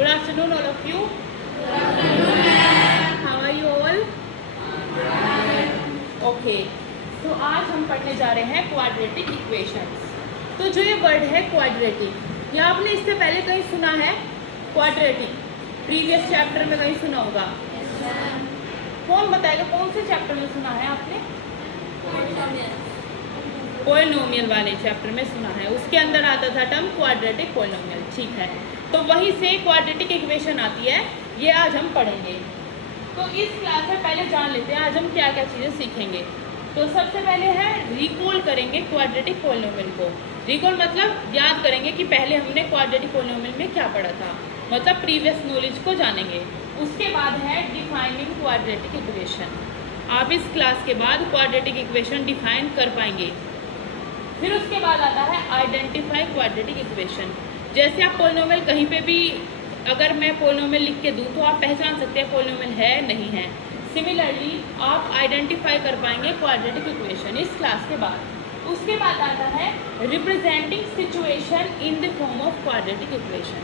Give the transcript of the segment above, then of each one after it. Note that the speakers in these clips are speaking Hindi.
Good afternoon, all of you. How are you all? Okay. तो आज हम पढ़ने जा रहे हैं क्वाड्रेटिक इक्वेशंस। तो जो ये वर्ड है क्वाड्रेटिक, ये आपने इससे पहले कहीं सुना है? क्वाड्रेटिक प्रीवियस चैप्टर में कहीं सुना होगा? कौन बताएगा कौन से चैप्टर में सुना है आपने? पॉलिनोमियल वाले चैप्टर में सुना है। उसके अंदर आता था टर्म क्वाड्रेटिक पॉलिनोमियल। ठीक है, तो वहीं से क्वाड्रेटिक इक्वेशन आती है, ये आज हम पढ़ेंगे। तो इस क्लास में पहले जान लेते हैं आज हम क्या क्या चीज़ें सीखेंगे। तो सबसे पहले है रिकॉल करेंगे क्वाड्रेटिक पॉलिनोमियल को। रिकॉल मतलब याद करेंगे कि पहले हमने क्वाड्रेटिक पॉलिनोमियल में क्या पढ़ा था, मतलब प्रीवियस नॉलेज को जानेंगे। उसके बाद है डिफाइनिंग क्वाड्रेटिक इक्वेशन। आप इस क्लास के बाद क्वाड्रेटिक इक्वेशन डिफाइन कर पाएंगे। फिर उसके बाद आता है आइडेंटिफाई क्वाड्रेटिक इक्वेशन। जैसे आप पॉलिनोमियल कहीं पे भी अगर मैं पॉलिनोमियल लिख के दूँ तो आप पहचान सकते हैं पॉलिनोमियल है नहीं है। सिमिलरली आप आइडेंटिफाई कर पाएंगे क्वाड्रेटिक इक्वेशन इस क्लास के बाद। उसके बाद आता है representing situation in the form of quadratic equation.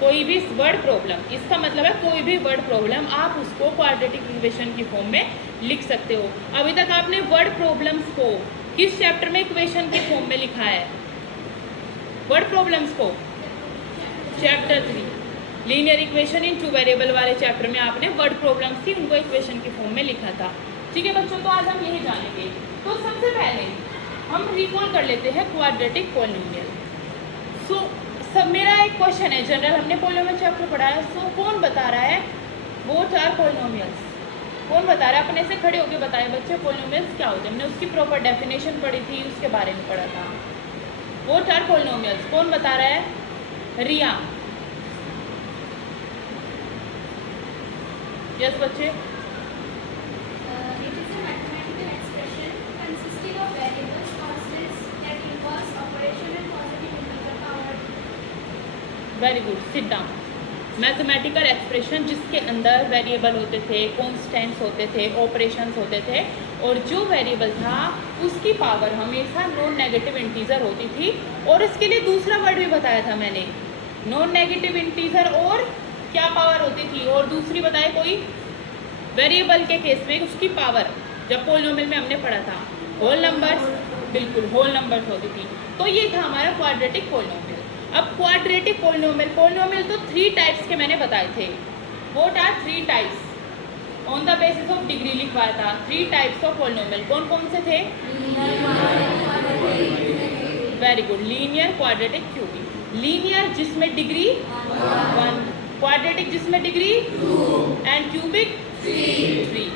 कोई भी वर्ड प्रॉब्लम, इसका मतलब है कोई भी वर्ड प्रॉब्लम आप उसको क्वाड्रेटिक इक्वेशन की फॉर्म में लिख सकते हो। अभी तक आपने वर्ड प्रॉब्लम्स को किस चैप्टर में इक्वेशन के फॉर्म में लिखा है? वर्ड प्रॉब्लम्स को chapter 3 linear equation in two variable वाले चैप्टर में आपने वर्ड प्रॉब्लम्स थी उनको इक्वेशन की फॉर्म में लिखा था। ठीक है बच्चों, तो आज हम यही जानेंगे। तो सबसे पहले हम रिकॉल कर लेते हैं क्वाड्रेटिक पॉलिनोमियल। सब मेरा एक क्वेश्चन है, जनरल हमने पॉलिनोमियल चैप्टर पढ़ा है। सो कौन बता रहा है बोथ आर पॉलिनोमियल्स? कौन बता रहा है? अपने से खड़े होकर बताए बच्चे पॉलिनोमियल्स क्या होते हैं। हमने उसकी प्रॉपर डेफिनेशन पढ़ी थी, उसके बारे में पढ़ा था। बोथ आर पॉलिनोमियल्स कौन बता रहा है? रिया। यस बच्चे। Very good, sit down. Mathematical expression जिसके अंदर वेरिएबल होते थे, कॉन्स्टेंट्स होते थे, ऑपरेशंस होते थे, और जो वेरिएबल था उसकी पावर हमेशा नॉन नेगेटिव इंटीजर होती थी। और इसके लिए दूसरा वर्ड भी बताया था मैंने, नॉन नेगेटिव इंटीजर। और क्या पावर होती थी? और दूसरी बताए कोई? वेरिएबल के केस में उसकी पावर, जब पॉलिनोमियल में हमने पढ़ा था, होल नंबर्स। बिल्कुल, होल नंबर्स होती थी। तो ये था हमारा क्वाड्रेटिक पॉलिनोमियल। अब क्वाड्रेटिक पॉलिनोमियल, पॉलिनोमियल तो 3 टाइप्स के मैंने बताए थे। What are 3 types? On the basis of degree लिखवाया था। 3 टाइप्स ऑफ पॉलिनोमियल कौन कौन से थे? Very good, linear, quadratic, cubic. Linear जिसमें डिग्री 1, क्वाड्रेटिक जिसमें डिग्री 2 एंड क्यूबिक 3।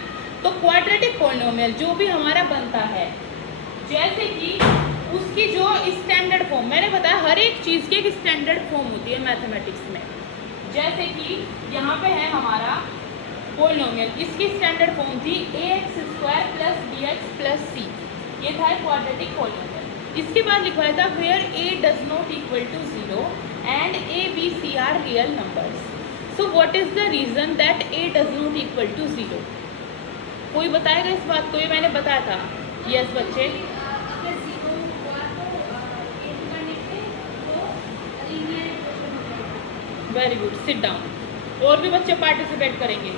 तो क्वाड्रेटिक पॉलिनोमियल जो भी हमारा बनता है, जैसे कि उसकी जो स्टैंडर्ड फॉर्म, मैंने बताया हर एक चीज़ की एक स्टैंडर्ड फॉर्म होती है मैथमेटिक्स में। जैसे कि यहाँ पे है हमारा पॉलिनोमियल, इसकी स्टैंडर्ड फॉर्म थी ax² + bx + c। ये था क्वाड्रेटिक पॉलिनोमियल। इसके बाद लिखवाया था where a does not equal to 0 and a, b, c are real numbers. So what is the reason that a does not equal to 0? कोई बताएगा इस बात को? ये मैंने बताया था। यस बच्चे। Very good, sit down. और भी बच्चे पार्टिसिपेट करेंगे।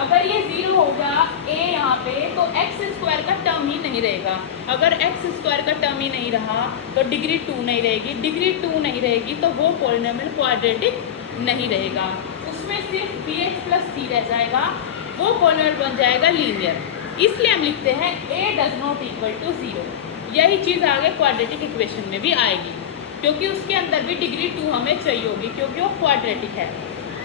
अगर ये 0 होगा a यहाँ पे, तो x² का टर्म ही नहीं रहेगा। अगर x² का टर्म ही नहीं रहा तो डिग्री 2 नहीं रहेगी। डिग्री 2 नहीं रहेगी तो वो पॉलिनोमियल क्वाड्रेटिक नहीं रहेगा, उसमें सिर्फ bx + c रह जाएगा। वो पॉलिनोमियल बन जाएगा लीनियर। इसलिए हम लिखते हैं a does not equal to 0। यही चीज़ आगे क्वाड्रेटिक इक्वेशन में भी आएगी, क्योंकि उसके अंदर भी डिग्री 2 हमें चाहिए होगी, क्योंकि वो क्वाड्रेटिक है।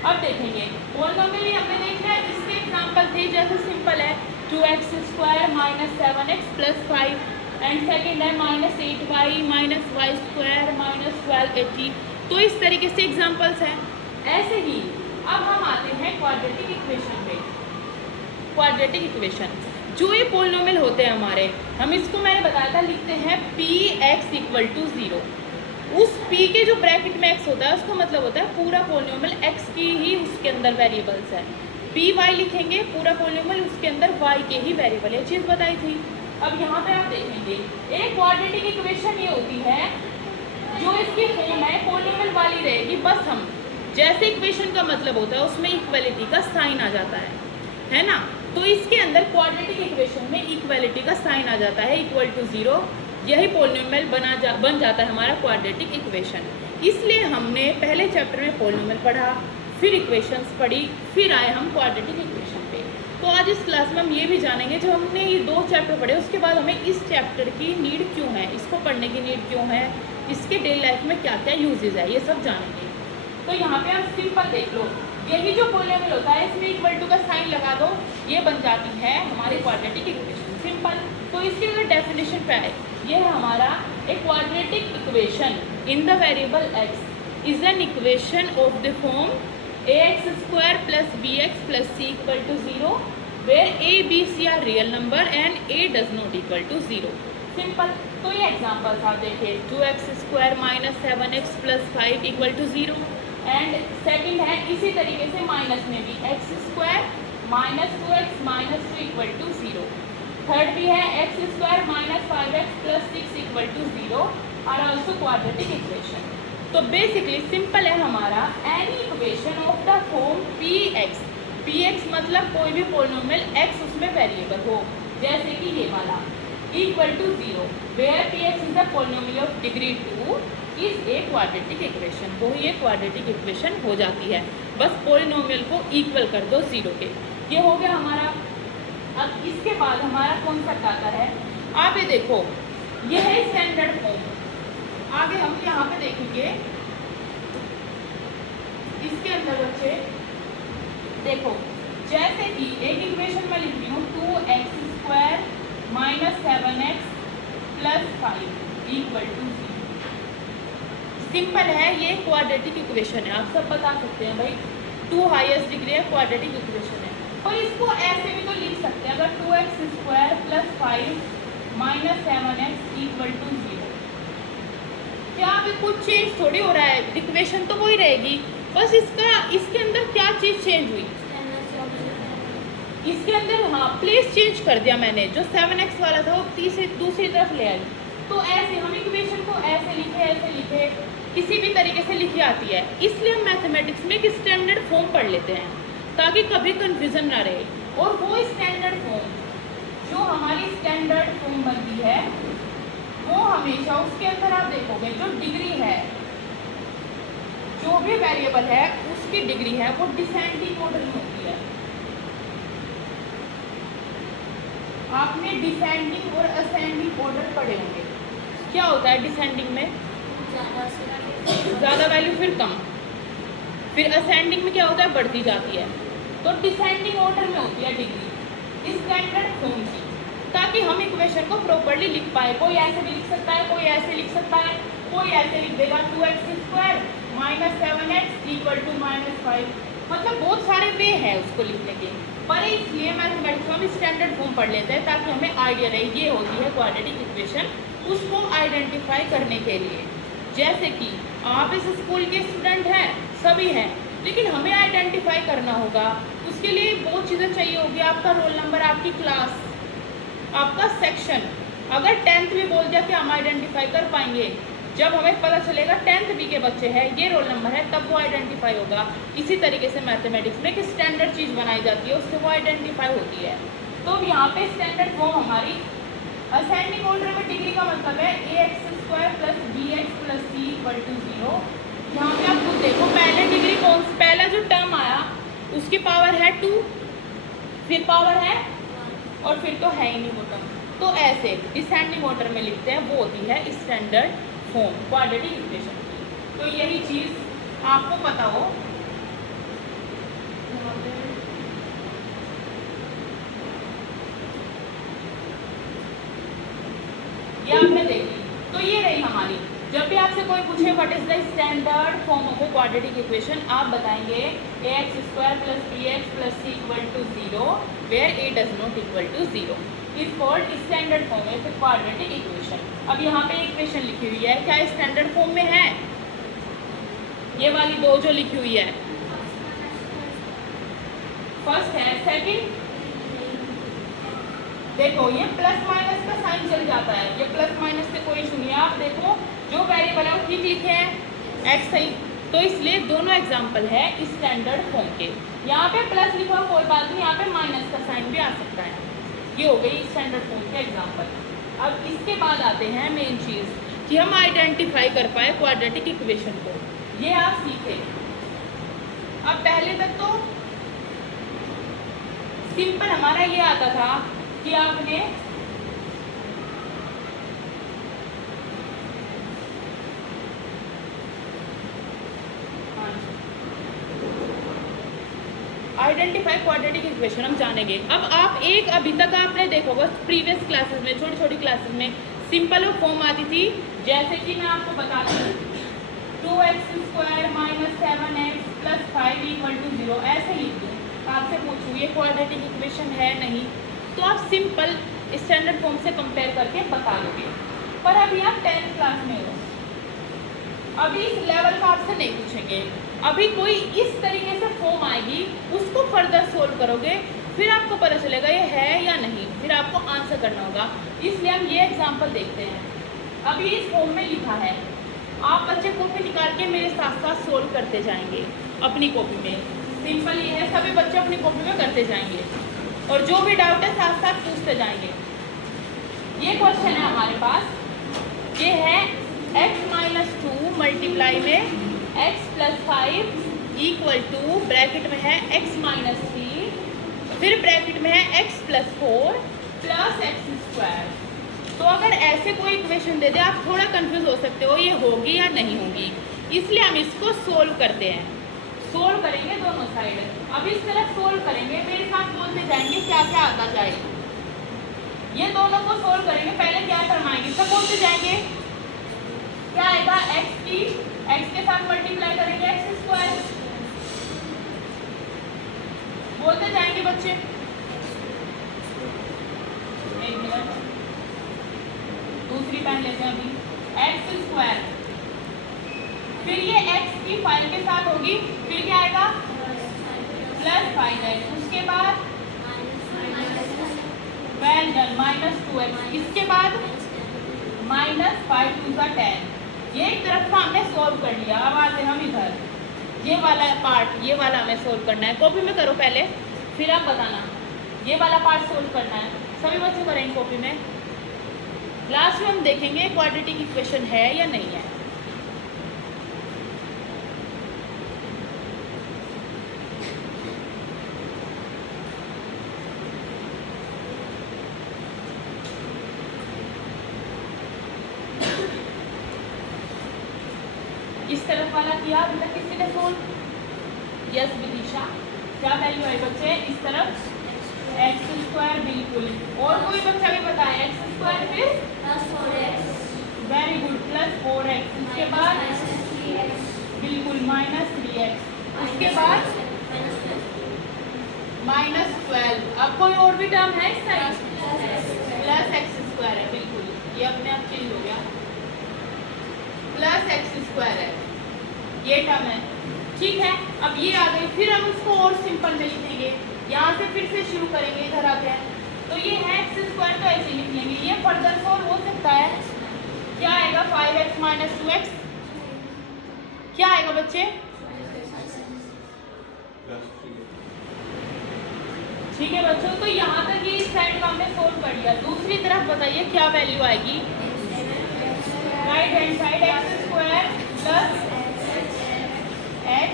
अब देखेंगे पॉलिनोमियल हमने देखा है, इसके एग्जांपल थे जैसे सिंपल है 2x² - 7x + 5 एंड सेकेंड है -8y - y² - 1280। तो इस तरीके से एग्जांपल्स हैं। ऐसे ही अब हम आते हैं क्वाड्रेटिक इक्वेशन पे। क्वाड्रेटिक इक्वेशन जो ये पॉलिनोमियल होते हैं हमारे, हम इसको मैंने बताया था लिखते हैं px = 0। उस p के जो ब्रैकेट में x होता है उसका मतलब होता है पूरा पॉलिनोमियल x की ही उसके अंदर वेरिएबल्स है। py लिखेंगे पूरा पॉलिनोमियल, उसके अंदर y के ही वेरिएबल, ये चीज़ बताई थी। अब यहाँ पे आप देखेंगे एक क्वाड्रेटिक इक्वेशन ये होती है जो इसकी फॉर्म है पॉलिनोमियल वाली रहेगी, बस हम जैसे इक्वेशन का मतलब होता है उसमें इक्वलिटी का साइन आ जाता है ना। तो इसके अंदर क्वाड्रेटिक इक्वेशन में इक्वलिटी का साइन आ जाता है, इक्वल टू 0। यही पॉलिनोमियल बन जाता है हमारा क्वाड्रेटिक इक्वेशन। इसलिए हमने पहले चैप्टर में पॉलिनोमियल पढ़ा, फिर इक्वेशंस पढ़ी, फिर आए हम क्वाड्रेटिक इक्वेशन पे। तो आज इस क्लास में हम ये भी जानेंगे, जो हमने ये 2 चैप्टर पढ़े उसके बाद हमें इस चैप्टर की नीड क्यों है, इसको पढ़ने की नीड क्यों है, इसके डेली लाइफ में क्या क्या यूजेज है, ये सब जानेंगे। तो यहाँ पे आप सिंपल देख लो, यही जो पॉलिनोमियल होता है इसमें इक्वल टू का साइन लगा दो, ये बन जाती है हमारी क्वाड्रेटिक इक्वेशन, सिंपल। तो इसकी अगर डेफिनेशन पे आए, ये है हमारा ए quadratic equation in the variable x is an equation of the form ax² + bx + c = 0 where a, b, c are real number and a does not equal to 0, simple. तो ये एग्जांपल्स आप देखिए, 2x² - 7x + 5 = 0। एंड सेकंड है इसी तरीके से माइनस में भी x² - 2x - 2 = 0। थर्ड भी है x² - 5x + 6 = 0 और ऑल्सो क्वाड्रेटिक इक्वेशन। तो बेसिकली सिंपल है हमारा any equation of the form px मतलब कोई भी पॉलिनोमियल x उसमें वेरिएबल हो, जैसे कि ये वाला equal to 0 where px is a polynomial of degree 2 is a quadratic equation. वो ये क्वाड्रेटिक इक्वेशन हो जाती है, बस पॉलिनोमियल को इक्वल कर दो 0 के। ये हो गया हमारा। अब इसके बाद हमारा कॉन्सेप्ट आता है, आप ये देखो, ये है स्टैंडर्ड फॉर्म। आगे हम यहाँ पे देखेंगे, इसके अंदर बच्चे देखो, जैसे कि एक इक्वेशन में लिख रही हूँ 2x² - 7x + 5 = 0। सिंपल है, ये क्वाड्रेटिक इक्वेशन है, आप सब बता सकते हैं भाई 2 हाईएस्ट डिग्री है, क्वाड्रेटिक इक्वेशन है। और इसको ऐसे भी तो लिख सकते हैं, अगर 2x² + 5 - 7x = 0। क्या अभी कुछ चेंज थोड़ी हो रहा है, इक्वेशन तो वही रहेगी, बस इसके अंदर क्या चीज़ चेंज हुई, इसके अंदर हाँ प्लेस चेंज कर दिया मैंने, जो 7x वाला था वो दूसरी तरफ ले आई। तो ऐसे हम इक्वेशन को ऐसे लिखे किसी भी तरीके से लिखी आती है, इसलिए हम मैथमेटिक्स में एक स्टैंडर्ड फॉर्म पढ़ लेते हैं ताकि कभी कंफ्यूजन ना रहे। और वो स्टैंडर्ड फॉर्म, जो हमारी स्टैंडर्ड फॉर्म बनती है, वो हमेशा उसके अंदर आप देखोगे जो डिग्री है, जो भी वेरिएबल है उसकी डिग्री है वो डिसेंडिंग ऑर्डर में होती है। आपने डिसेंडिंग और असेंडिंग ऑर्डर पढ़े होंगे। क्या होता है डिसेंडिंग में, ज़्यादा वैल्यू फिर कम, फिर असेंडिंग में क्या होता है, बढ़ती जाती है। तो डिसेंडिंग ऑर्डर में होती है डिग्री स्टैंडर्ड फॉर्म की, ताकि हम इक्वेशन को प्रॉपर्ली लिख पाए। कोई ऐसे भी लिख सकता है, कोई ऐसे लिख सकता है, कोई ऐसे लिख देगा 2x² - 7x = -5, मतलब बहुत सारे वे हैं उसको लिखने के। पर इसलिए मैथमेटिक्स में हम स्टैंडर्ड फॉर्म पढ़ लेते हैं ताकि हमें आइडिया रहे ये होती है क्वाड्रेटिक इक्वेशन, उसको आइडेंटिफाई करने के लिए। जैसे कि आप इस स्कूल के स्टूडेंट हैं, सभी हैं, लेकिन हमें आइडेंटिफाई करना होगा, उसके लिए बहुत चीज़ें चाहिए होगी, आपका रोल नंबर, आपकी क्लास, आपका सेक्शन। अगर 10th भी बोल दिया कि हम आइडेंटिफाई कर पाएंगे, जब हमें पता चलेगा 10th बी के बच्चे हैं, ये रोल नंबर है, तब वो आइडेंटिफाई होगा। इसी तरीके से मैथमेटिक्स में एक स्टैंडर्ड चीज़ बनाई जाती है, उससे वो आइडेंटिफाई होती है। तो यहाँ पे स्टैंडर्ड फॉर्म हमारी असेंडिंग ऑर्डर में डिग्री का मतलब है ax² + bx + c = 0। यहाँ पे आप खुद देखो, पहले डिग्री कौन सी, पहला जो टर्म आया उसकी पावर है 2, फिर पावर है और फिर तो है ही नहीं वो टर्म। तो ऐसे डिसेंडिंग ऑर्डर में लिखते हैं, वो होती है स्टैंडर्ड फॉर्म क्वाड्रेटिक इक्वेशन की। तो यही चीज़ आपको पता हो। ये आपने देखी, तो ये रही हमारी। जब भी आपसे कोई पूछे what is the standard form of A quadratic equation, आप बताएंगे ax² + bx + c = 0 where a does not equal to 0 is called standard form of A quadratic equation. अब यहाँ पे इक्वेशन लिखी हुई है, क्या स्टैंडर्ड फॉर्म में है? ये वाली दो जो लिखी हुई है, फर्स्ट है, सेकंड देखो ये प्लस माइनस का साइन चल जाता है, ये प्लस माइनस से कोई इशू नहीं है। आप देखो जो वेरिएबल है वो ठीक लिखे हैं, एक्स सही, तो इसलिए दोनों एग्जाम्पल है स्टैंडर्ड फॉर्म के। यहाँ पे प्लस लिखा हो कोई बात नहीं, यहाँ पे माइनस का साइन भी आ सकता है। ये हो गई स्टैंडर्ड फॉर्म के एग्जाम्पल। अब इसके बाद आते हैं मेन चीज़ कि हम आइडेंटिफाई कर पाए क्वाड्रेटिक इक्वेशन को। ये आप सीखे। अब पहले तक तो सिंपल हमारा ये आता था कि आपने आइडेंटिफाई क्वाड्रेटिक इक्वेशन हम जानेंगे। अब आप एक अभी तक आपने देखा होगा प्रीवियस क्लासेस में, छोटी छोटी क्लासेस में सिंपल फॉर्म आती थी, जैसे कि मैं आपको बताती हूँ 2x² - 7x + 5 = 0 ऐसे लिख दूँ। आपसे पूछूँ ये क्वाड्रेटिक इक्वेशन है नहीं, तो आप सिंपल स्टैंडर्ड फॉर्म से कंपेयर करके बता दोगे। पर अभी आप 10th क्लास में हो, अभी इस लेवल का आपसे नहीं पूछेंगे। अभी कोई इस तरीके से फॉर्म आएगी, उसको फर्दर सोल्व करोगे, फिर आपको पता चलेगा ये है या नहीं, फिर आपको आंसर करना होगा। इसलिए हम ये एग्जांपल देखते हैं। अभी इस फॉर्म में लिखा है, आप बच्चे कॉपी निकाल के मेरे साथ साथ सोल्व करते जाएंगे अपनी कॉपी में। सिंपल ये है, सभी बच्चे अपनी कॉपी में करते जाएंगे और जो भी डाउट है साथ साथ पूछते जाएंगे। ये क्वेश्चन है हमारे पास, ये है x - 2 मल्टीप्लाई में x + 5 = ब्रैकेट में है x - 3, फिर ब्रैकेट में है x + 4 + x²। तो अगर ऐसे कोई इक्वेशन दे दे, आप थोड़ा कंफ्यूज हो सकते हो ये होगी या नहीं होगी, इसलिए हम इसको सोल्व करते हैं। सोल्व करेंगे दोनों साइड। अब इस तरह सोल्व करेंगे, मेरे साथ बोलते जाएंगे क्या क्या आता जाए। ये दोनों को सोल्व करेंगे, पहले क्या करवाएंगे सब बोलते जाएंगे। क्या आएगा, x के साथ मल्टीप्लाई करेंगे x², बोलते जाएंगे बच्चे। एक मिनट, दूसरी पेन लेते हैं अभी। x², फिर ये x की 5 के साथ होगी, फिर क्या आएगा +5x, उसके बाद वेल डन -2x, इसके बाद -5 × 10। ये एक तरफ का हमने सोल्व कर लिया। अब आते हम इधर, ये वाला पार्ट, ये वाला हमें सोल्व करना है। कॉपी में करो पहले, फिर आप बताना। ये वाला पार्ट सोल्व करना है, सभी बच्चों करेंगे कॉपी में। लास्ट में हम देखेंगे क्वाड्रेटिक इक्वेशन है या नहीं है। इस तरफ वाला किया अभी तक किसी ने सोल्व? यस विदिशा, क्या वैल्यू है बच्चे इस तरफ? x² बिल्कुल। और कोई बच्चा भी बताए x², फिर वेरी गुड +4x, उसके बाद बिल्कुल -3x, उसके बाद -12। अब कोई और भी टर्म है इस साइड? +x² है, बिल्कुल ये अपने आप चेंज हो गया, +x² है, ये टर्म है। ठीक है, अब ये आ गई, फिर हम इसको और सिंपल में लिखेंगे। यहाँ से फिर से शुरू करेंगे, इधर आते हैं तो ये है x² तो ऐसे लिख लेंगे। ये फर्दर सोल्व हो सकता है। क्या आएगा 5x - 2x, क्या आएगा बच्चे? ठीक है बच्चों, तो यहाँ तक ये इस साइड का हमने सोल्व कर लिया। दूसरी तरफ बताइए क्या वैल्यू आएगी? Right hand side x² + x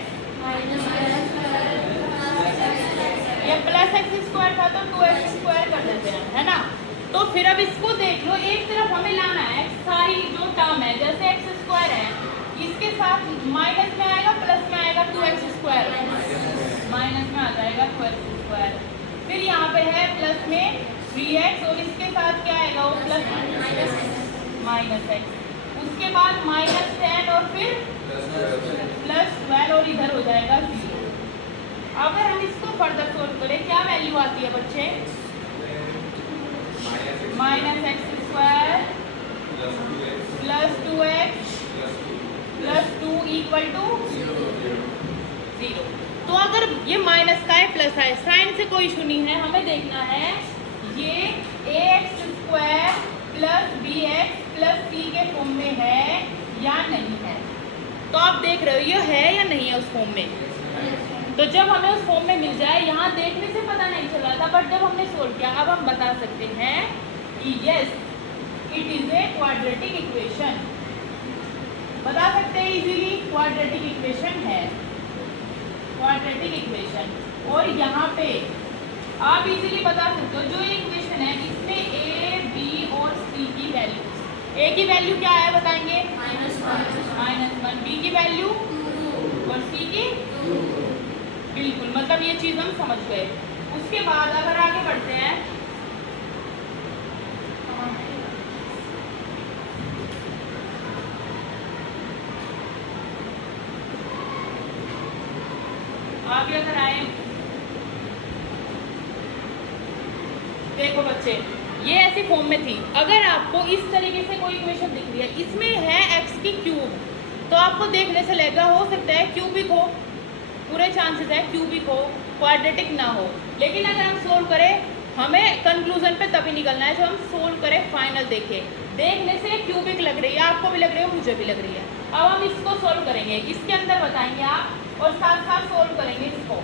ये +x² था तो 2x² कर देते हैं, है ना। तो फिर अब इसको देख लो, एक तरफ हमें लाना है सारी जो टर्म है, जैसे x² है, इसके साथ माइनस में आएगा प्लस में आएगा 2x², माइनस में आ जाएगा 2x²। फिर यहाँ पे है प्लस में 3x और इसके साथ क्या आएगा वो प्लस -x, उसके बाद -10 और फिर +12 और इधर हो जाएगा 0। अगर हम इसको फर्दर सोल्व करें, क्या वैल्यू आती है बच्चे? -x² + 2x + 2 = 0। तो अगर ये माइनस का है प्लस है, साइन से कोई इशू नहीं है, हमें देखना है ये ax² + bx + c के फॉर्म में है या नहीं है। तो आप देख रहे हो ये है या नहीं है उस फॉर्म में। तो जब हमें उस फॉर्म में मिल जाए, यहाँ देखने से पता नहीं चल रहा था, बट जब हमने सोल्व किया अब हम बता सकते हैं कि yes it is a quadratic equation. बता सकते हैं इजीली क्वाड्रेटिक इक्वेशन है, क्वाड्रेटिक इक्वेशन। और यहाँ पे आप इजीली बता सकते हो जो इक्वेशन है इसमें ए बी और सी की वैल्यू, ए की वैल्यू क्या है बताएंगे, -1, बी की वैल्यू और सी की, बिल्कुल, मतलब ये चीज़ हम समझ गए। उसके बाद अगर आगे बढ़ते हैं, आगे अगर आए, देखो बच्चे ये ऐसी फॉर्म में थी, अगर आपको इस तरीके से कोई इक्वेशन दिख रही है, इसमें है x की क्यूब, तो आपको देखने से लगेगा हो सकता है क्यूबिक हो, पूरे चांसेस है क्यूबिक हो, क्वाड्रेटिक ना हो। लेकिन अगर हम सोल्व करें, हमें कंक्लूजन पे तभी निकलना है जब हम सोल्व करें, फाइनल देखें। देखने से क्यूबिक लग रही है, आपको भी लग रही है, मुझे भी लग रही है। अब हम इसको सोल्व करेंगे, इसके अंदर बताएंगे आप और साथ साथ सोल्व करेंगे इसको।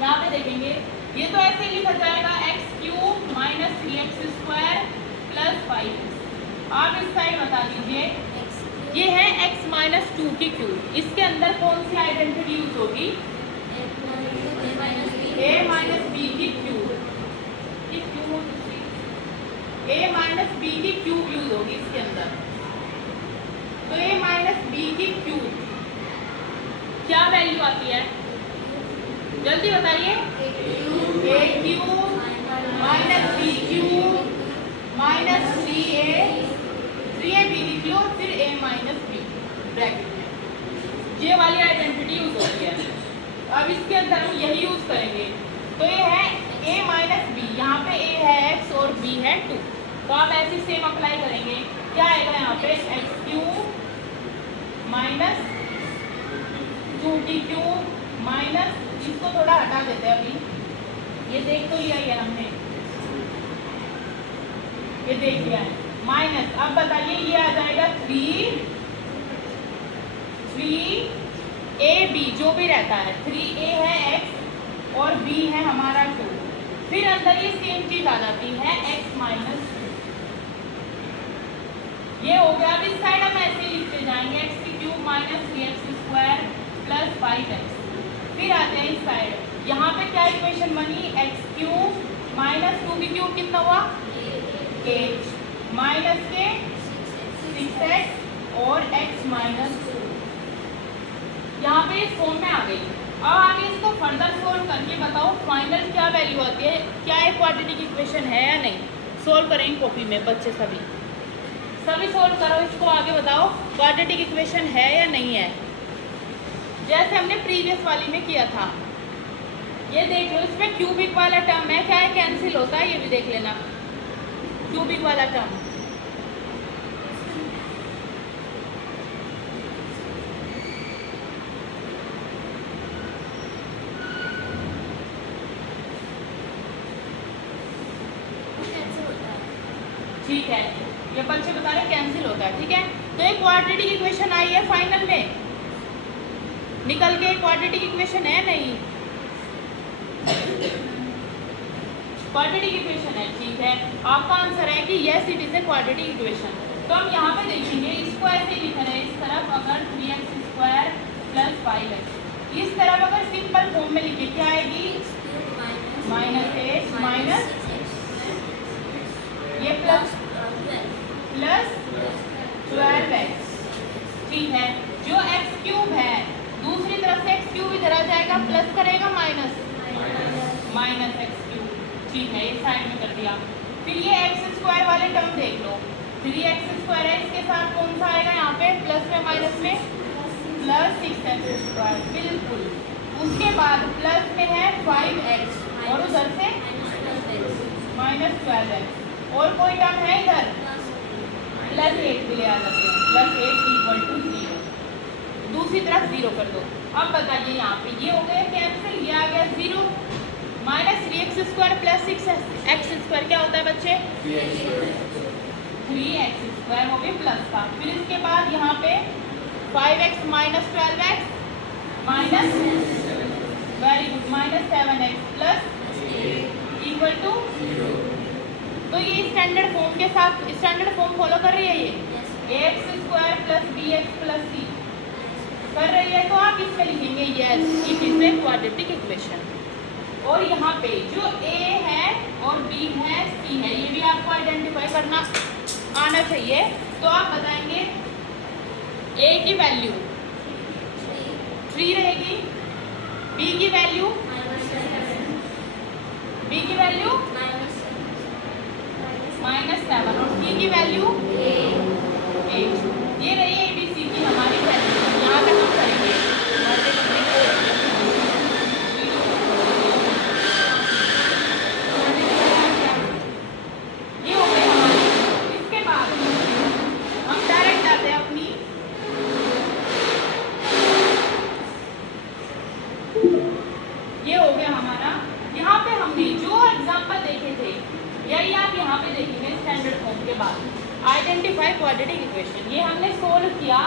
यहाँ पे देखेंगे ये तो ऐसे लिखा जाएगा x³ - 3x² + 5x। आप इस साइड बता दीजिए ये है x - 2 की क्यूब, इसके अंदर कौन सी आइडेंटिटी यूज होगी, a - b की क्यूब, a - b की क्यूब यूज होगी इसके अंदर। तो a - b की क्यूब क्या वैल्यू आती है, जल्दी बताइए, a³ - b³ -3ab की क्यूब और फिर a - b ब्रैकेट में, ये वाली आइडेंटिटी यूज होती है। अब इसके अंदर हम यही यूज करेंगे। तो ये है a - b, यहाँ पे a है x और b है 2, तो आप ऐसे सेम अप्लाई करेंगे। क्या आएगा यहाँ पे x³ - 2t³ माइनस, इसको थोड़ा हटा देते हैं अभी, ये देख तो लिया है हमने, ये देख लिया है, माइनस। अब बताइए ये आ जाएगा 3ab जो भी रहता है, 3a है x और b है हमारा 2, फिर अंदर ये सेम चीज आ जाती है x - 2, ये हो गया। अब इस साइड हम ऐसे लिखते जाएंगे x³ - 3x² + 5x। फिर आते हैं इस साइड, यहाँ पे क्या इक्वेशन बनी, x³ - 2 की क्यूब कितना हुआ 8 माइनस के 6x और x - 2, यहाँ पे इस फॉर्म में आ गई। अब आगे इसको फर्दर सोल्व करके बताओ फाइनल क्या वैल्यू आती है, क्या एक क्वाड्रेटिक इक्वेशन है या नहीं। सोल्व करेंगे कॉपी में बच्चे, सभी सोल्व करो इसको, आगे बताओ क्वाड्रेटिक इक्वेशन है या नहीं है, जैसे हमने प्रीवियस वाली में किया था। ये देख लो, इसमें क्यूबिक वाला टर्म है, क्या है कैंसिल होता है, ये भी देख लेना, क्यूबिक वाला टर्म। ठीक है, ये बच्चे बता रहे कैंसिल होता है, ठीक है। तो एक क्वाड्रेटिक इक्वेशन आई है फाइनल में, निकल के क्वाड्रेटिक इक्वेशन है नहीं, क्वाड्रेटिक इक्वेशन है, ठीक है। आपका आंसर है कि yes it is a quadratic equation. तो हम यहाँ पे देखेंगे, इसको ऐसे लिख रहे हैं, इस तरफ अगर 3x² + 5x, इस तरफ अगर सिंपल फॉर्म में लिखे क्या आएगी -8 माइनस ये प्लस 12x, ठीक है। जो x³ है दूसरी तरफ से x³ इधर आ जाएगा, प्लस करेगा माइनस x³, ठीक है, ये साइड में कर दिया। फिर ये x² वाले टर्म देख लो, 3x² है, इसके साथ कौन सा आएगा यहाँ पे प्लस में माइनस में +6x², बिल्कुल। उसके बाद प्लस में है 5x और उधर से -12x, और कोई टर्म है इधर +8 भी ले आ जाते हैं, +8 = 0, दूसरी तरफ 0 कर दो। अब बताइए यहाँ पे ये हो गया कैंसिल, ये आ गया 0, -3x² + 6x² क्या होता है बच्चे 3x² हो गए प्लस का। फिर इसके बाद यहाँ पे 5x minus 12x minus, very good, minus 7x plus equal to. तो ये स्टैंडर्ड फॉर्म के साथ स्टैंडर्ड फॉर्म फॉलो कर रही है ये ax square plus bx plus c कर रही है। तो आप इसमें लिखेंगे yes it is a quadratic equation. और यहाँ पे जो a है और b है c है, ये भी आपको आइडेंटिफाई करना आना चाहिए। तो आप बताएंगे a की वैल्यू 3 रहेगी, b की वैल्यू -7 और c की वैल्यू 8। ये रही है ABC की हमारी वैल्यू। यहाँ तक हम करेंगे। ये हो गई हमारी। इसके बाद हम डायरेक्ट जाते हैं अपनी ये हो गया हमारा। यहाँ पे हमने जो एग्जाम्पल देखे थे यही आप यहाँ पे देखेंगे स्टैंडर्ड फॉर्म के बाद आइडेंटिफाई क्वाड्रेटिक इक्वेशन। ये हमने सोल्व किया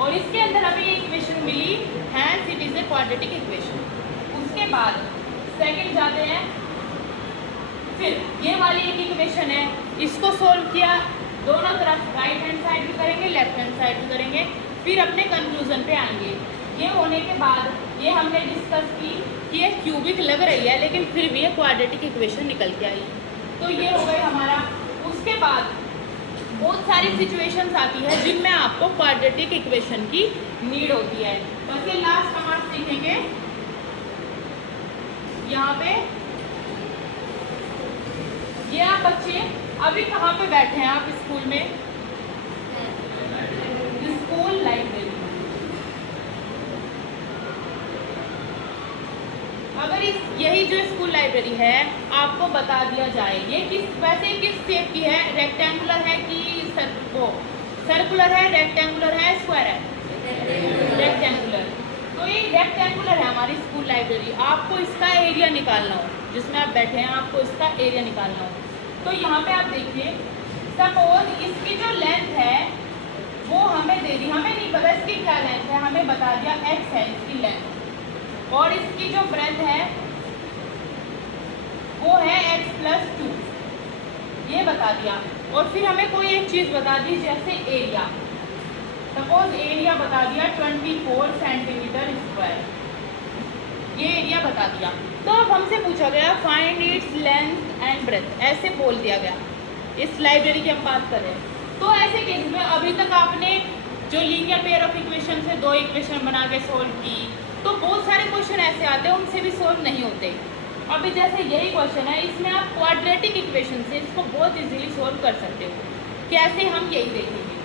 और इसके अंदर हमें ये इक्वेशन मिली, hence it is a quadratic equation. उसके बाद सेकंड जाते हैं, फिर ये वाली एक इक्वेशन है, इसको सोल्व किया, दोनों तरफ राइट हैंड साइड भी करेंगे, लेफ्ट हैंड साइड भी करेंगे, फिर अपने कंक्लूजन पे आएंगे। ये होने के बाद ये हमने डिस्कस की कि ये क्यूबिक लग रही है लेकिन फिर भी ये क्वाड्रेटिक इक्वेशन निकल के आई। तो ये हो गई हमारा। उसके बाद बहुत सारी सिचुएशंस आती है जिनमें आपको क्वाड्रेटिक इक्वेशन की नीड होती है। बस ये लास्ट हम आप सीखेंगे यहाँ पे। ये आप बच्चे अभी कहाँ पे बैठे हैं? आप स्कूल में, स्कूल लाइब्रेरी। अगर यही जो स्कूल लाइब्रेरी है आपको बता दिया जाए ये वैसे किस शेप की है, रेक्टेंगुलर है कि सर्कुलर है, रेक्टेंगुलर है, स्क्वायर है? रेक्टेंगुलर। तो ये रेक्टेंगुलर है हमारी स्कूल लाइब्रेरी। आपको इसका एरिया निकालना हो, जिसमें आप बैठे हैं आपको इसका एरिया निकालना हो। तो यहाँ पे आप देखिए, सपोज इसकी जो लेंथ है वो हमें दे दी, हमें नहीं पता इसकी क्या लेंथ है, हमें बता दिया x है इसकी लेंथ, और इसकी जो ब्रेथ है वो है x प्लस 2, ये बता दिया। और फिर हमें कोई एक चीज़ बता दी जैसे एरिया, सपोज एरिया बता दिया 24 सेंटीमीटर स्क्वायर, ये एरिया बता दिया। तो अब हमसे पूछा गया find its length and breadth, ऐसे बोल दिया गया। इस लाइब्रेरी की हम बात करें तो ऐसे केस में अभी तक आपने जो लीनियर पेयर ऑफ इक्वेशन से 2 इक्वेशन बना के सोल्व की, तो बहुत सारे क्वेश्चन ऐसे आते हैं उनसे भी सोल्व नहीं होते। अभी जैसे यही क्वेश्चन है, इसमें आप क्वाड्रेटिक इक्वेशन से इसको बहुत इजीली सोल्व कर सकते हो। कैसे, हम यही देखेंगे।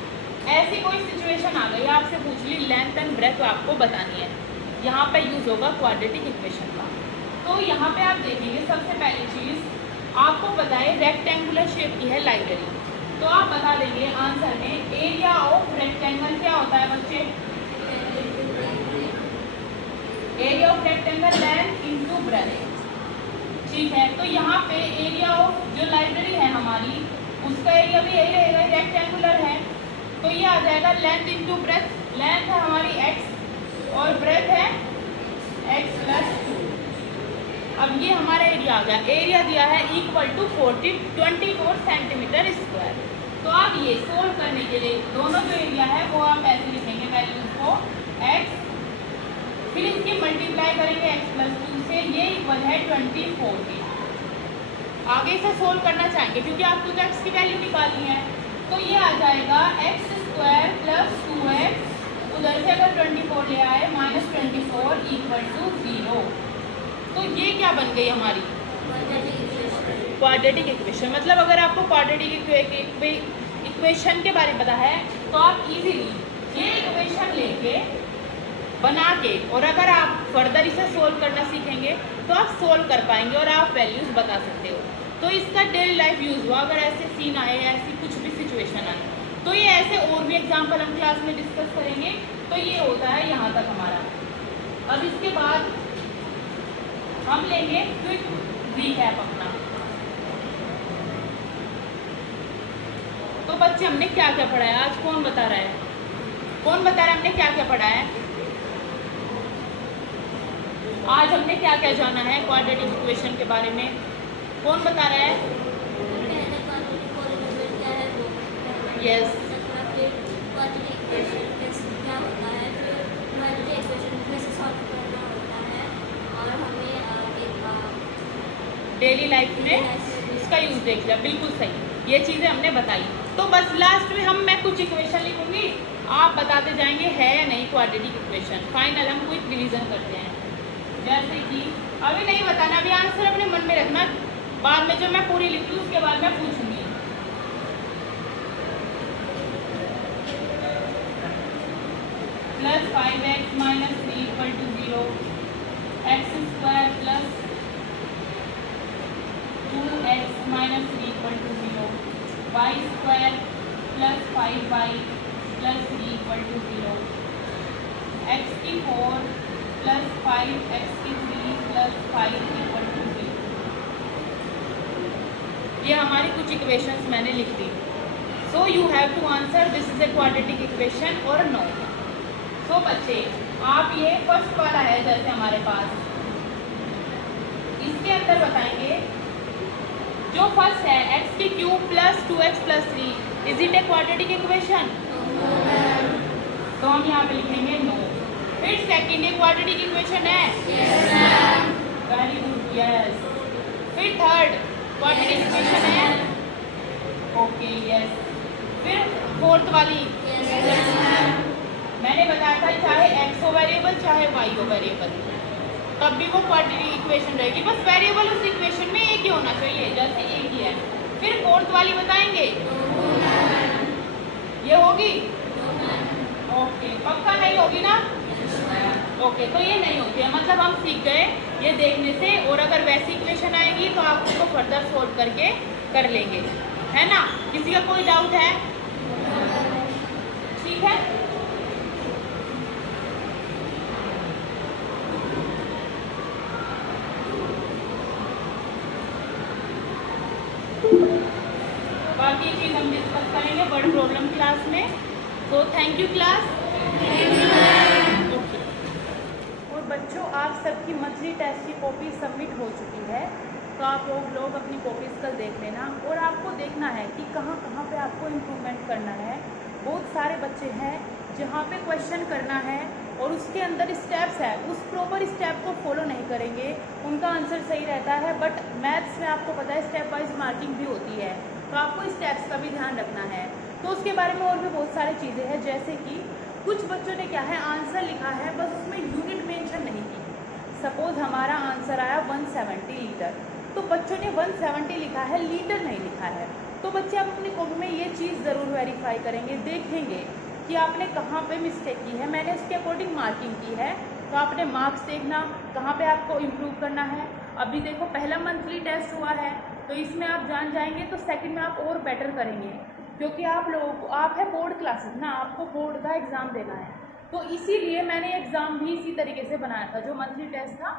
ऐसी कोई सिचुएशन आ गई, आपसे पूछ ली लेंथ एंड ब्रेथ आपको बतानी है, यहाँ पे यूज होगा क्वाड्रेटिक इक्वेशन का। तो यहाँ पे आप देखेंगे सबसे पहली चीज़ आपको पता है रेक्टेंगुलर शेप की है लाइब्रेरी, तो आप बता देंगे आंसर में एरिया ऑफ रेक्टेंगल क्या होता है बच्चे? Area of rectangle length into breadth. ठीक है, तो यहाँ पे एरिया ऑफ जो लाइब्रेरी है हमारी उसका एरिया भी यही रहेगा, रेक्टेंगुलर है, तो ये आ जाएगा लेंथ इनटू ब्रेथ। लेंथ है हमारी x और ब्रेथ है x प्लस 2। अब ये हमारा एरिया आ गया, एरिया दिया है इक्वल टू 24 सेंटीमीटर स्क्वायर। तो आप ये सोल्व करने के लिए दोनों जो एरिया है वो आप ऐसे लिखेंगे वैल्यूज को x, फिर इसकी मल्टीप्लाई करेंगे x प्लस 2 से, ये इक्वल है 24 के। आगे से सोल्व करना चाहेंगे क्योंकि आपको तो x की वैल्यू निकालनी है, तो ये आ जाएगा x स्क्वायर प्लस 2x, उधर से अगर 24 ले आए माइनस 24 इक्वल टू 0। तो ये क्या बन गई हमारी क्वाड्रेटिक इक्वेशन। मतलब अगर आपको क्वाड्रेटिक इक्वेशन के बारे में पता है तो आप इजीली ये इक्वेशन लेके बना के, और अगर आप फर्दर इसे सोल्व करना सीखेंगे तो आप सोल्व कर पाएंगे और आप वैल्यूज बता सकते हो। तो इसका डेली लाइफ यूज हुआ, अगर ऐसे सीन आए, ऐसी कुछ भी सिचुएशन आए, तो ये ऐसे और भी एग्जाम्पल हम क्लास में डिस्कस करेंगे। तो ये होता है यहाँ तक हमारा। अब इसके बाद हम लेंगे क्विक रीकैप अपना। तो बच्चे हमने क्या क्या पढ़ा है आज, कौन बता रहा है? कौन बता रहा है हमने क्या क्या पढ़ा है? आज हमने क्या क्या जाना है क्वाड्रेटिक इक्वेशन के बारे में? कौन बता रहा है? यस। डेली लाइफ में उसका यूज देख लिया, बिल्कुल सही, ये चीज़ें हमने बताई। तो बस लास्ट में मैं कुछ इक्वेशन लिखूंगी, आप बताते जाएंगे है या नहीं क्वाड्रेटिक इक्वेशन। फाइनल हम क्विक रिवीजन करते हैं। जैसे कि अभी नहीं बताना, अभी आंसर अपने मन में रखना, बाद में जब मैं पूरी लिख लूँ उसके बाद मैं पूछूंगी। Plus 5x minus 3 equal to 0, x square plus 2x minus 3 equal to 0, y square plus 5y plus 3 equal to 0, x की 4 प्लस 5 x की 3 प्लस 5 इक्वल टू 0। ये हमारी कुछ इक्वेशंस मैंने लिख दी। So you have to answer this is a quadratic equation और नो। सो बच्चे आप ये फर्स्ट वाला है जैसे हमारे पास, इसके अंदर बताएंगे जो फर्स्ट है x की cube plus 2x plus 3, is it A quadratic equation? तो हम यहाँ पे लिखेंगे नो। फिर सेकंड एक क्वाड्रेटिक इक्वेशन है, वेरी गुड, यस। फिर थर्ड क्वाड्रेटिक इक्वेशन है, ओके, यस। फिर फोर्थ वाली, मैंने बताया था चाहे x हो वेरिएबल चाहे y हो वेरिएबल, तब भी वो क्वाड्रेटिक इक्वेशन रहेगी, बस वेरिएबल उस इक्वेशन में एक ही होना चाहिए, जैसे एक ही है। फिर फोर्थ वाली बताएंगे, ये होगी, ओके, पक्का नहीं होगी ना? ओके, तो ये नहीं होती है, मतलब हम सीख गए ये देखने से, और अगर वैसी इक्वेशन आएगी तो आप उसको फर्दर सोल्व करके कर लेंगे, है ना? किसी का कोई डाउट है? ठीक है। बाकी चीज़ हम डिस्कस करेंगे वर्ड प्रॉब्लम क्लास में। So thank you class. Okay. और बच्चों आप सबकी मंथली टेस्ट की कॉपी सबमिट हो चुकी है, तो आप लोग अपनी कॉपीज कल देख लेना, और आपको देखना है कि कहाँ कहाँ पे आपको इम्प्रूवमेंट करना है। बहुत सारे बच्चे हैं जहाँ पे क्वेश्चन करना है और उसके अंदर स्टेप्स है, उस प्रॉपर स्टेप को फॉलो नहीं करेंगे, उनका आंसर सही रहता है, बट मैथ्स में आपको पता है स्टेप वाइज मार्किंग भी होती है, तो आपको स्टेप्स का भी ध्यान रखना है। तो उसके बारे में और भी बहुत सारी चीज़ें हैं, जैसे कि कुछ बच्चों ने क्या है आंसर लिखा है बस उसमें यूनिट मेंशन नहीं की। सपोज हमारा आंसर आया 170 लीटर, तो बच्चों ने 170 लिखा है, लीटर नहीं लिखा है। तो बच्चे आप अपनी कॉपी में ये चीज़ ज़रूर वेरीफाई करेंगे, देखेंगे कि आपने कहाँ पे मिस्टेक की है, मैंने उसके अकॉर्डिंग मार्किंग की है, तो आपने मार्क्स देखना कहाँ पे आपको इम्प्रूव करना है। अभी देखो पहला मंथली टेस्ट हुआ है, तो इसमें आप जान जाएंगे तो सेकंड में आप और बेटर करेंगे, क्योंकि आप लोगों को आप है बोर्ड क्लासेस ना, आपको बोर्ड का एग्ज़ाम देना है, तो इसीलिए मैंने एग्ज़ाम भी इसी तरीके से बनाया था। जो मंथली टेस्ट था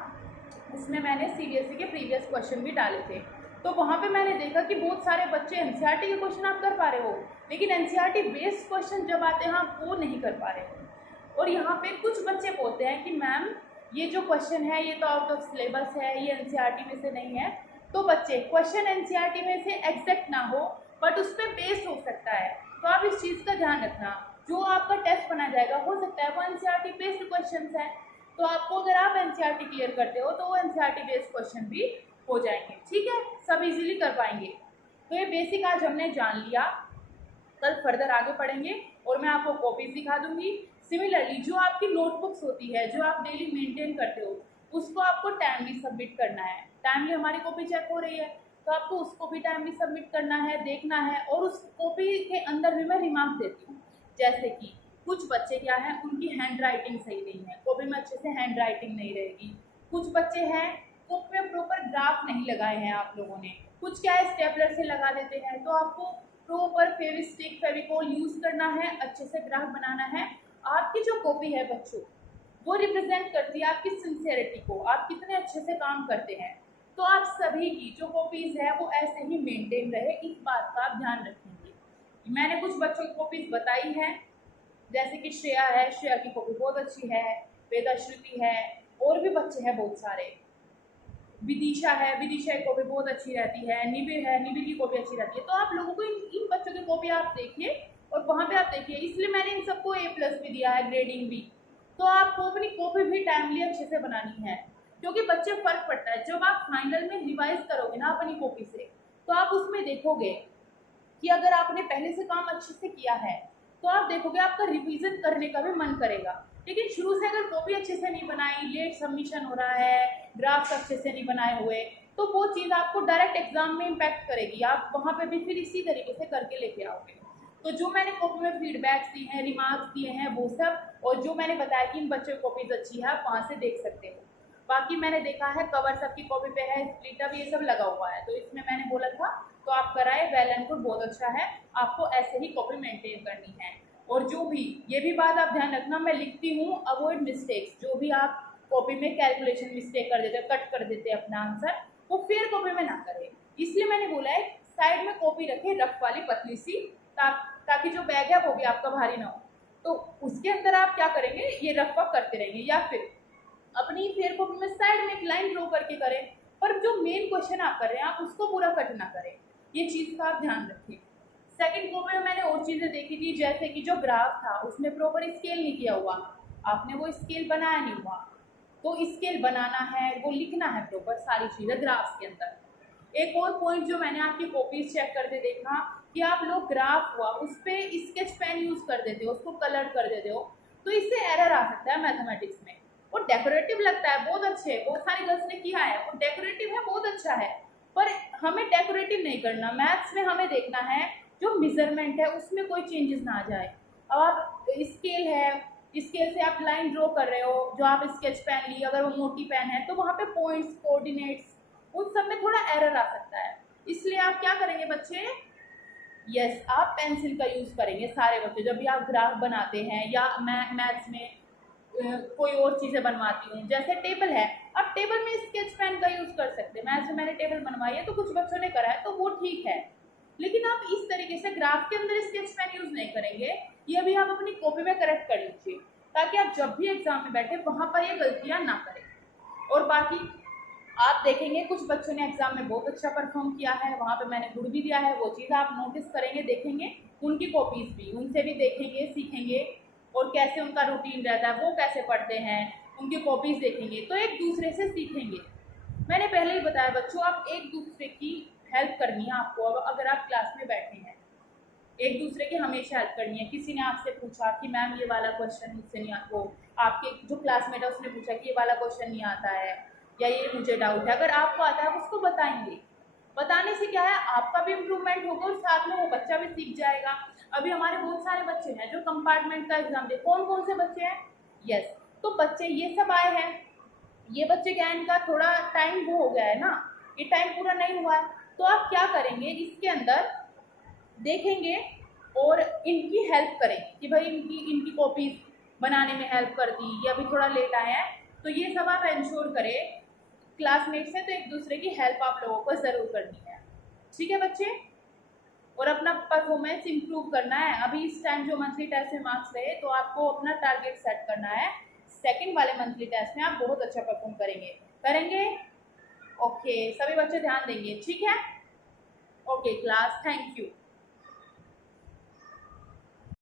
उसमें मैंने CBSE के प्रीवियस क्वेश्चन भी डाले थे, तो वहाँ पे मैंने देखा कि बहुत सारे बच्चे NCERT के क्वेश्चन आप कर पा रहे हो, लेकिन NCERT बेस्ड क्वेश्चन जब आते हैं आप वो नहीं कर पा रहे हो। और यहाँ पे कुछ बच्चे बोलते हैं कि मैम ये जो क्वेश्चन है ये तो आउट ऑफ सिलेबस है, ये NCERT में से नहीं है। तो बच्चे क्वेश्चन NCERT में से एग्जैक्ट ना हो बट उस पर बेस्ड हो सकता है, तो आप इस चीज़ का ध्यान रखना। जो आपका टेस्ट बनाया जाएगा हो सकता है वो NCERT बेस्ड क्वेश्चन है, तो आपको अगर आप NCERT क्लियर करते हो तो वो NCERT बेस्ड क्वेश्चन भी हो जाएंगे, ठीक है, सब इजीली कर पाएंगे। तो ये बेसिक आज हमने जान लिया, कल फर्दर आगे पढ़ेंगे और मैं आपको कॉपीज दिखा दूंगी। सिमिलरली जो आपकी नोटबुक्स होती है जो आप डेली मेंटेन करते हो उसको आपको टाइमली सबमिट करना है। टाइमली हमारी कॉपी चेक हो रही है तो आपको उसको भी टाइमली सबमिट करना है, देखना है, और उस कॉपी के अंदर भी मैं रिमार्क देती हूँ, जैसे कि कुछ बच्चे क्या है उनकी हैंड राइटिंग सही नहीं है, कॉपी में अच्छे से हैंड राइटिंग नहीं रहेगी। कुछ बच्चे हैं कॉपी में प्रॉपर ग्राफ नहीं लगाए हैं आप लोगों ने, कुछ क्या है स्टेपलर से लगा देते हैं, तो आपको प्रॉपर फेविस्टिक फेविकोल यूज करना है, अच्छे से ग्राफ बनाना है। आपकी जो कॉपी है बच्चों वो रिप्रेजेंट करती है आपकी सिंसियरिटी को, आप कितने अच्छे से काम करते हैं। तो आप सभी की जो कॉपीज है वो ऐसे ही मेंटेन रहे, इस बात का आप ध्यान रखेंगे। मैंने कुछ बच्चों की कॉपीज बताई हैं, जैसे कि श्रेया है, श्रेया की कॉपी बहुत अच्छी है, वेदाश्रुति है, और भी बच्चे हैं बहुत सारे, विदिशा है, विदिशा की कॉपी बहुत अच्छी रहती है, निबिर है, निबिर की कॉपी अच्छी रहती है। तो आप लोगों को इन बच्चों की कॉपी आप देखिए और वहाँ पे आप देखिए, इसलिए मैंने इन सबको A+ भी दिया है, ग्रेडिंग भी। तो आपको अपनी कॉपी भी टाइमली अच्छे से बनानी है, क्योंकि बच्चे फर्क पड़ता है। जब आप फाइनल में रिवाइज करोगे ना अपनी कॉपी से, तो आप उसमें देखोगे कि अगर आपने पहले से काम अच्छे से किया है तो आप देखोगे आपका रिवीजन करने का भी मन करेगा। लेकिन शुरू से अगर कॉपी अच्छे से नहीं बनाई, लेट सबमिशन हो रहा है, ड्राफ्ट अच्छे से नहीं बनाए हुए, तो वो चीज़ आपको डायरेक्ट एग्जाम में इम्पैक्ट करेगी। आप वहाँ पे भी फिर इसी तरीके से करके लेके आओगे। तो जो मैंने कॉपी में फीडबैक्स दिए हैं, रिमार्क्स दिए हैं, वो सब, और जो मैंने बताया कि इन बच्चों की कॉपीज अच्छी है, आप वहाँ से देख सकते हो। बाकी मैंने देखा है कवर सबकी कॉपी पे है, स्प्लिट अप ये सब लगा हुआ है, तो इसमें मैंने बोला था तो आप कराए, वेल एंड गुड, बहुत अच्छा है। आपको ऐसे ही कॉपी मेंटेन करनी है। और जो भी, ये भी बात आप ध्यान रखना, मैं लिखती हूँ अवॉइड मिस्टेक्स। जो भी आप कॉपी में कैलकुलेशन मिस्टेक कर देते हो, कट कर देते हैं अपना आंसर, वो फिर कॉपी में ना करें। इसलिए मैंने बोला है साइड में कॉपी रखें, रफ वाली पतली सी, ताकि जो बैग है वो भी आपका भारी ना हो। तो उसके अंदर आप क्या करेंगे, ये रफ वर्क करते रहेंगे, या फिर अपनी फेयर कॉपी में साइड में एक लाइन ड्रॉ करके करें, पर जो मेन क्वेश्चन आप कर रहे हैं आप उसको पूरा कट ना करें। ये चीज़ का आप ध्यान रखें। सेकंड कॉपी में मैंने और चीज़ें देखी थी, जैसे कि जो ग्राफ था उसमें प्रॉपर स्केल नहीं किया हुआ, आपने वो स्केल बनाया नहीं हुआ, तो स्केल बनाना है, वो लिखना है प्रॉपर सारी चीज़ें ग्राफ्स के अंदर। एक और पॉइंट जो मैंने आपकी कॉपीज चेक करते देखा कि आप लोग ग्राफ हुआ उस पर स्केच पेन यूज़ कर देते हो, उसको कलर कर देते हो, तो इससे एरर आ सकता है मैथमेटिक्स में। वो डेकोरेटिव लगता है, बहुत अच्छे, बहुत सारी गर्ल्स ने किया है, वो डेकोरेटिव है, बहुत अच्छा है, पर हमें डेकोरेटिव नहीं करना। मैथ्स में हमें देखना है जो मेजरमेंट है उसमें कोई चेंजेस ना आ जाए। अब आप स्केल है, स्केल से आप लाइन ड्रॉ कर रहे हो, जो आप स्केच पेन ली, अगर वो मोटी पेन है तो वहाँ पे पॉइंट्स, कोऑर्डिनेट्स, उन सब में थोड़ा एरर आ सकता है। इसलिए आप क्या करेंगे बच्चे, यस, आप पेंसिल का यूज़ करेंगे सारे बच्चे। जब भी आप ग्राफ बनाते हैं या मैथ्स में कोई और चीज़ें बनवाती हूँ, जैसे टेबल है, आप टेबल में स्केच पेन का यूज़ कर सकते हैं। मैथ्स में मैंने टेबल बनवाई है तो कुछ बच्चों ने करा है तो वो ठीक है, लेकिन आप इस तरीके से ग्राफ के अंदर स्केच पेन यूज़ नहीं करेंगे। ये भी आप अपनी कॉपी में करेक्ट कर लीजिए, ताकि आप जब भी एग्जाम में बैठे वहाँ पर ये गलतियाँ ना करें। और बाकी आप देखेंगे कुछ बच्चों ने एग्जाम में बहुत अच्छा परफॉर्म किया है, वहाँ पे मैंने गुड भी दिया है, वो चीज़ आप नोटिस करेंगे, देखेंगे उनकी कॉपीज भी, उनसे भी देखेंगे, सीखेंगे, और कैसे उनका रूटीन रहता है, वो कैसे पढ़ते हैं, उनकी कॉपीज देखेंगे, तो एक दूसरे से सीखेंगे। मैंने पहले ही बताया बच्चों, आप एक दूसरे की हेल्प करनी है आपको। अब अगर आप क्लास में बैठे हैं, एक दूसरे की हमेशा हेल्प करनी है। किसी ने आपसे पूछा कि मैम ये वाला क्वेश्चन मुझसे नहीं आता, आपके जो क्लासमेट है उसने पूछा कि ये वाला क्वेश्चन नहीं आता है या ये मुझे डाउट है, अगर आपको आता है आप उसको बताएंगे। बताने से क्या है, आपका भी इम्प्रूवमेंट होगा और साथ में वो बच्चा भी सीख जाएगा। अभी हमारे बहुत सारे बच्चे हैं जो कंपार्टमेंट का एग्जाम दे, कौन कौन से बच्चे हैं, यस, तो बच्चे ये सब आए हैं, ये बच्चे क्या, इनका थोड़ा टाइम वो हो गया है ना, ये टाइम पूरा नहीं हुआ है, तो आप क्या करेंगे, इसके अंदर देखेंगे और इनकी हेल्प करेंगे कि भाई इनकी कॉपीज बनाने में हेल्प कर दी, या अभी थोड़ा लेट आए हैं, तो ये सब आप इंश्योर करें क्लासमेट से, तो एक दूसरे की हेल्प आप लोगों को ज़रूर करनी है, ठीक है बच्चे। और अपना परफॉर्मेंस इम्प्रूव करना है। अभी इस टाइम जो मंथली टेस्ट में मार्क्स रहे, तो आपको अपना टारगेट सेट करना है, सेकंड वाले मंथली टेस्ट में आप बहुत अच्छा परफॉर्म करेंगे। ओके, सभी बच्चे ध्यान देंगे, ठीक है। Okay class, thank you.